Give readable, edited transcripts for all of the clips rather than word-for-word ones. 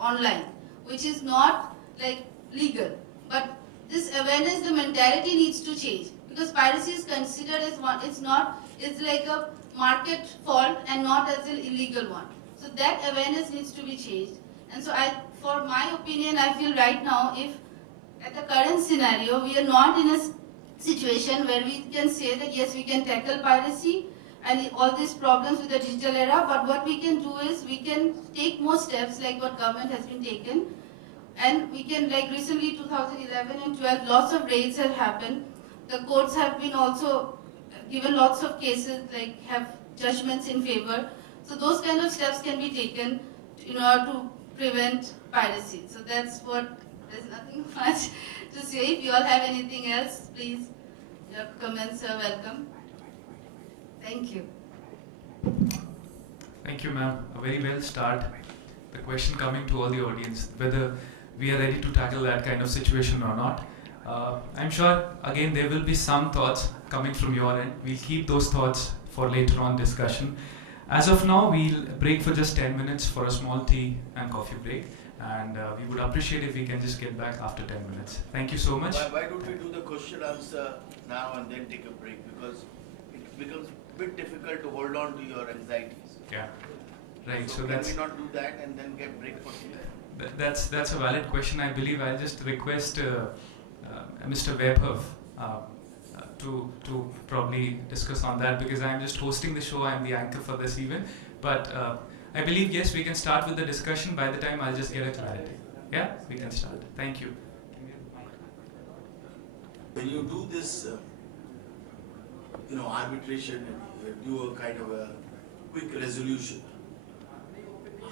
online, which is not like legal. But this awareness, the mentality needs to change, because piracy is considered as one, it's like a market fault and not as an illegal one. So that awareness needs to be changed. And so for my opinion, I feel right now, if at the current scenario, we are not in a situation where we can say that yes, we can tackle piracy and all these problems with the digital era, but what we can do is we can take more steps like what government has been taken, and we can, like recently 2011 and 12, lots of raids have happened. The courts have been also given lots of cases, like have judgments in favor. So those kind of steps can be taken in order to prevent piracy. So that's what, there's nothing much to say. If you all have anything else, please, your comments are welcome. Thank you. Thank you, ma'am. A very well start. The question coming to all the audience, whether we are ready to tackle that kind of situation or not. I'm sure, again, there will be some thoughts coming from your end. We'll keep those thoughts for later on discussion. As of now, we'll break for just 10 minutes for a small tea and coffee break. And we would appreciate if we can just get back after 10 minutes. Thank you so much. Why don't we do the question answer now and then take a break? Because it becomes a bit difficult to hold on to your anxieties. Yeah. Right. So can we not do that and then get break for tea? That's a valid question. I believe I'll just request Mr. Vaibhav to probably discuss on that, because I'm just hosting the show. I'm the anchor for this event. But I believe, yes, we can start with the discussion. By the time I'll just get a clarity. Yeah, we can start. Thank you. When you do this, arbitration and do a kind of a quick resolution,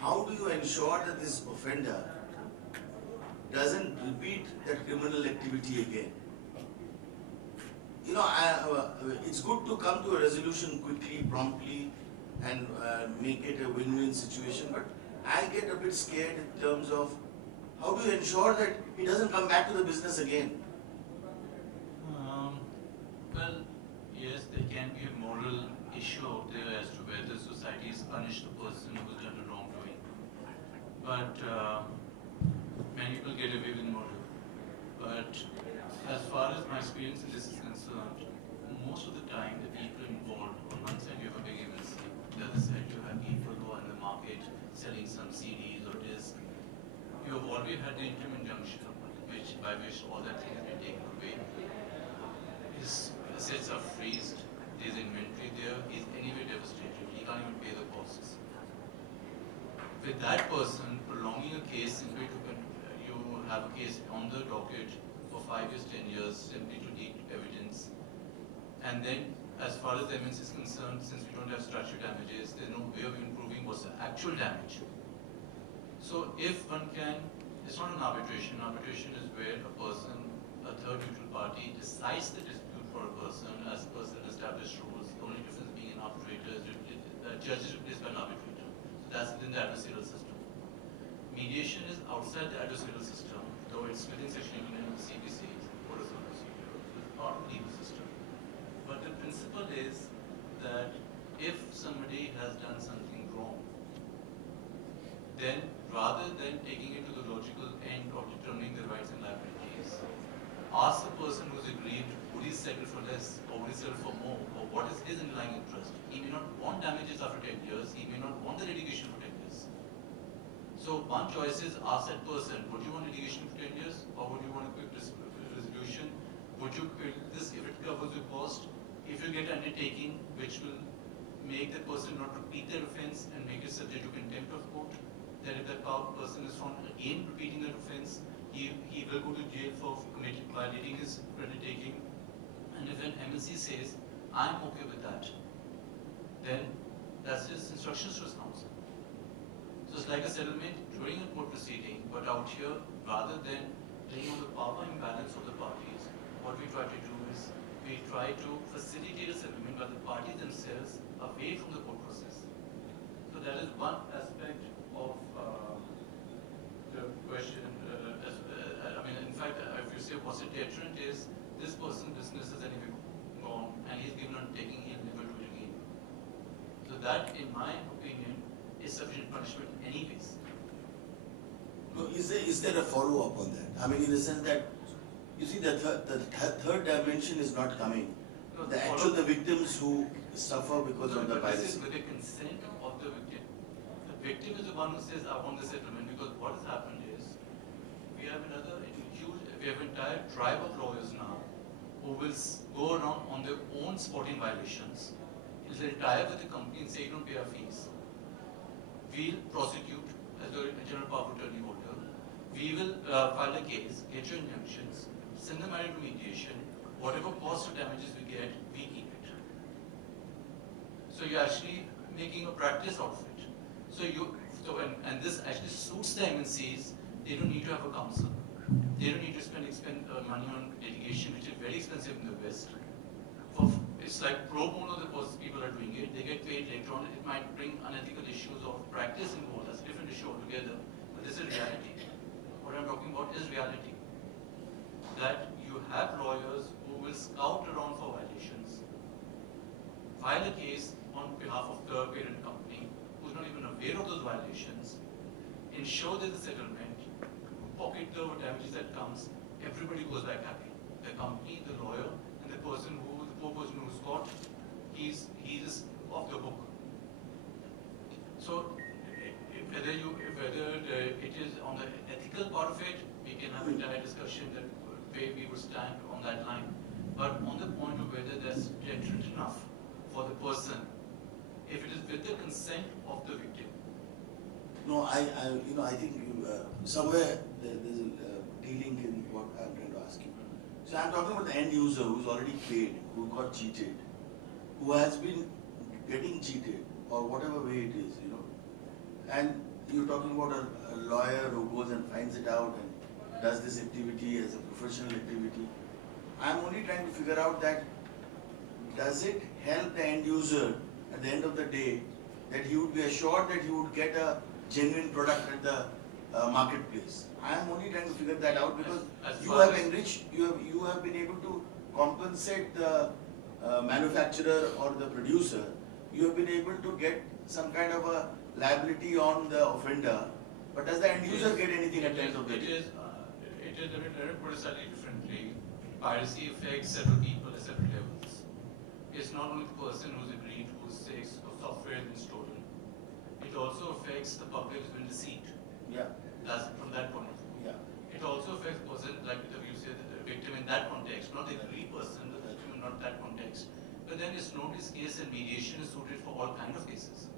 how do you ensure that this offender doesn't repeat that criminal activity again? It's good to come to a resolution quickly, promptly, and make it a win-win situation, but I get a bit scared in terms of how do you ensure that he doesn't come back to the business again? Well, yes, there can be a moral issue out there as to whether society has punished the person who has done a wrongdoing. But many people get away with murder. But as far as my experience in this is concerned, most of the time the people involved, on one side you have a big MNC, the other side you have people who are in the market selling some CDs or discs. You have already had the interim injunction by which all that thing has been taken away. His assets are freezed, there's inventory there, he's anyway devastated, he can't even pay the costs. With that person, prolonging a case simply to you have a case on the docket for 5 years, 10 years, simply to need evidence. And then, as far as the evidence is concerned, since we don't have structural damages, there's no way of improving what's the actual damage. So if one can, it's not an arbitration. Arbitration is where a person, a third neutral party, decides the dispute for a person as per certain established rules. The only difference being an arbitrator is judge is replaced by an arbitrator. So that's within the adversarial system. Mediation is outside the adversarial system, though it's within Section 89 of the CPC, Code of Civil Procedure. It's part of the legal system. But the principle is that if somebody has done something wrong, then rather than taking it to the logical end of determining the rights and liabilities, ask the person who's aggrieved, would he settle for less, or would he settle for more, or what is his underlying interest? He may not want damages after 10 years, he may not want the litigation for 10 years. So one choice is ask that person, would you want litigation for 10 years, or would you want a quick resolution? Would you quit this if it covers your cost? If you get an undertaking which will make the person not repeat their offense and make it subject to contempt of court, that if that person is found again repeating that offense, he will go to jail for violating his undertaking. And if an MNC says, I'm okay with that, then that's his instructions to his counsel. So it's like a settlement during a court proceeding, but out here, rather than playing on the power imbalance of the parties, what we try to do is we try to facilitate a settlement by the parties themselves away from the court process. So that is one aspect of the question. In fact, if you say what's a deterrent is, this person's business has anyway gone and he's given an undertaking, he'll never do it again. So that, in my opinion, is sufficient punishment anyways. is there a follow-up on that? I mean, in the sense that, you see, the third dimension is not coming. No, The victims who suffer because of the but this is piracy. with the consent of the victim. The victim is the one who says, I want the settlement, because what has happened is, we have entire tribe of lawyers now who will go around on their own sporting violations. They'll tie up with the company and say, you don't pay our fees. We'll prosecute as the general power of attorney holder. We will file a case, get your injunctions, send the matter to mediation. Whatever cost or damages we get, we keep it. So you're actually making a practice out of it. And this actually suits the MNCs. They don't need to have a counsel. They don't need to spend money on litigation, which is very expensive in the West. It's like pro bono, the people are doing it. They get paid later on. It might bring unethical issues of practice involved. That's a different issue altogether. But this is reality. What I'm talking about is reality. That you have lawyers who will scout around for violations, file a case on behalf of the parent company, who's not even aware of those violations, ensure there's a settlement, pocket the damages that comes, everybody goes back happy. The company, the lawyer, and the poor person who's caught, he's just off the hook. So whether it is on the ethical part of it, we can have an entire discussion that way we would stand on that line. But on the point of whether that's deterrent enough for the person, if it is with the consent of the victim. No, I think somewhere there's a dealing in what I'm trying to ask you. So I'm talking about the end user who's already paid, who got cheated, who has been getting cheated, or whatever way it is, And you're talking about a lawyer who goes and finds it out and does this activity as a professional activity. I'm only trying to figure out that, does it help the end user at the end of the day that he would be assured that he would get a genuine product at the marketplace? I am only trying to figure that out because you have enriched, you have been able to compensate the manufacturer or the producer. You have been able to get some kind of a liability on the offender, but does the end user get anything at the end of the day? Let me put it slightly differently. Piracy affects several people at several levels. It's not only the person who's agreed, who says software has been stolen. It also affects the public who's been deceived. Yeah. That's from that point of view. Yeah. It also affects the person, like you said, the victim in that context, not the agreed person, the victim in not that context. But then it's nobody's case and mediation is suited for all kinds of cases.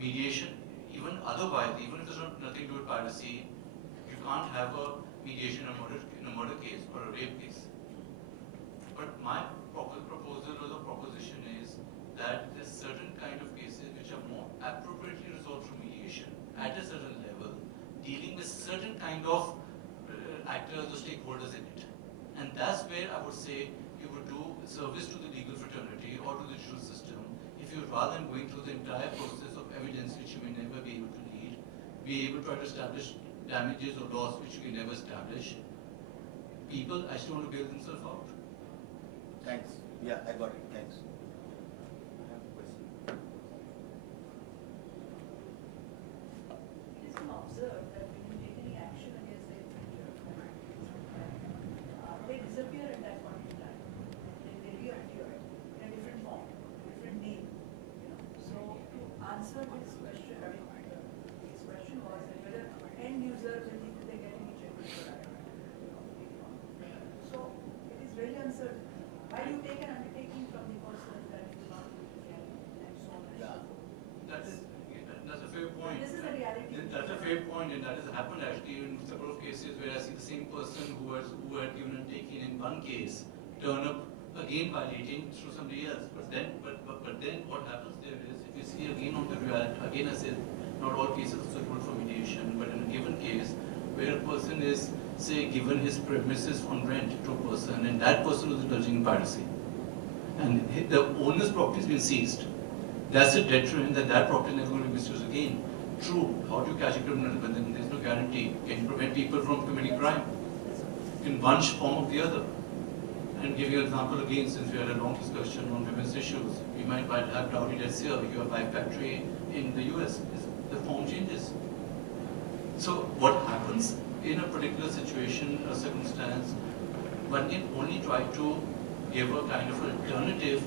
Mediation, even otherwise, even if there's nothing to do with piracy, you can't have a mediation in a murder case or a rape case. But my proposal or the proposition is that there's certain kind of cases which are more appropriately resolved through mediation at a certain level, dealing with certain kind of actors or stakeholders in it. And that's where I would say you would do service to the legal fraternity or to the judicial system if you, rather than going through the entire process of evidence which you may never be able to lead, be able to try to establish damages or loss which you can never establish. People actually want to bail themselves out. Thanks. Yeah, I got it. Thanks. It has been observed that when you take any action against the infringer, they disappear at that point in time. They reappear in a different form, different name. So to answer this question, his question was that whether end user will think they get any genuine product. So it is very uncertain. Why do you take an undertaking from the person that you not get and so on and so forth? That's a fair point. This is the reality. That's a fair point, and that has happened actually in several of cases where I see the same person who had given a taking in one case turn up again violating through somebody else. But then what happens there is, if you see again on the reality, again I said not all cases are suitable for mediation, but in a given case where a person is, say, given his premises on rent to a person, and that person was indulging in piracy, and the owner's property has been seized. That's a deterrent that that property is never going to be misused again. True, how do you catch a criminal when there's no guarantee? Can you prevent people from committing crime in one form or the other? And give you an example again, since we had a long discussion on women's issues, we might have dowry deaths here. You have a factory in the US, the form changes. So in a particular situation or circumstance, one can only try to give a kind of alternative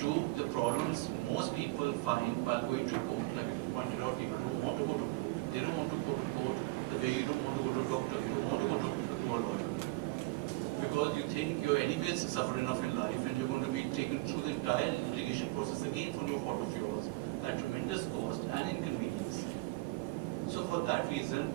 to the problems most people find while going to court. Like you pointed out, people don't want to go to court. They don't want to go to court the way you don't want to go to a doctor, you don't want to go to a lawyer. Because you think you're anyways suffered enough in life and you're going to be taken through the entire litigation process again for no fault of yours at tremendous cost and inconvenience. So for that reason,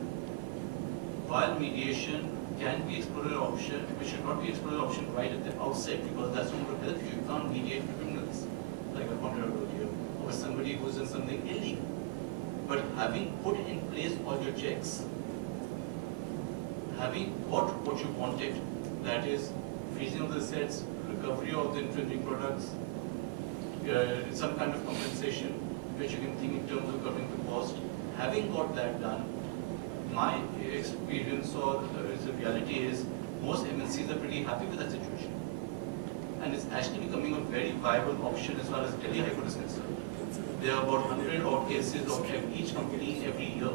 while mediation can be explored an option, it should not be explored an option right at the outset, because that's not going to help you. You can't mediate criminals, like I pointed out earlier, or somebody who's done something illegal. But having put in place all your checks, having got what you wanted, that is freezing of the assets, recovery of the infringing products, some kind of compensation, which you can think in terms of covering the cost, having got that done, my experience or the reality is most MNCs are pretty happy with that situation. And it's actually becoming a very viable option as far as Delhi High Court is concerned. There are about 100 odd cases of each company every year,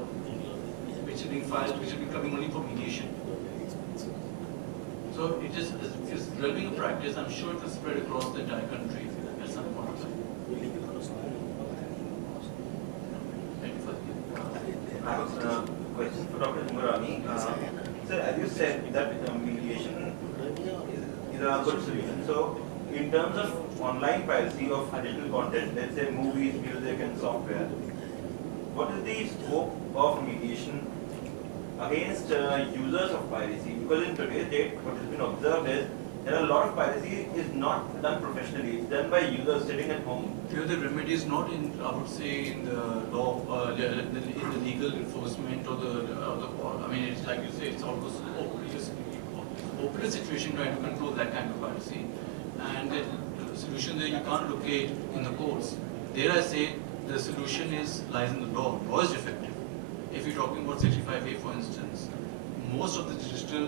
which is being filed, which is becoming only for mediation. So it is developing a practice. I'm sure it will spread across the entire country at some point of time. Thank you for the I have a question for Dr. Jumbarani. Sir, as you said that mediation is a good solution. So, in terms of online piracy of digital content, let's say movies, music, and software, what is the scope of mediation against users of piracy? Because in today's date, what has been observed is there are a lot of piracy is not done professionally. It's done by users sitting at home. Here the remedy is not in, I would say, in the law, in the legal enforcement or the I mean, it's like you say, it's almost open situation trying to control that kind of piracy. And the solution that you can't locate in the courts. There I say the solution lies in the law. Law is effective. If you're talking about 65A, for instance, most of the digital,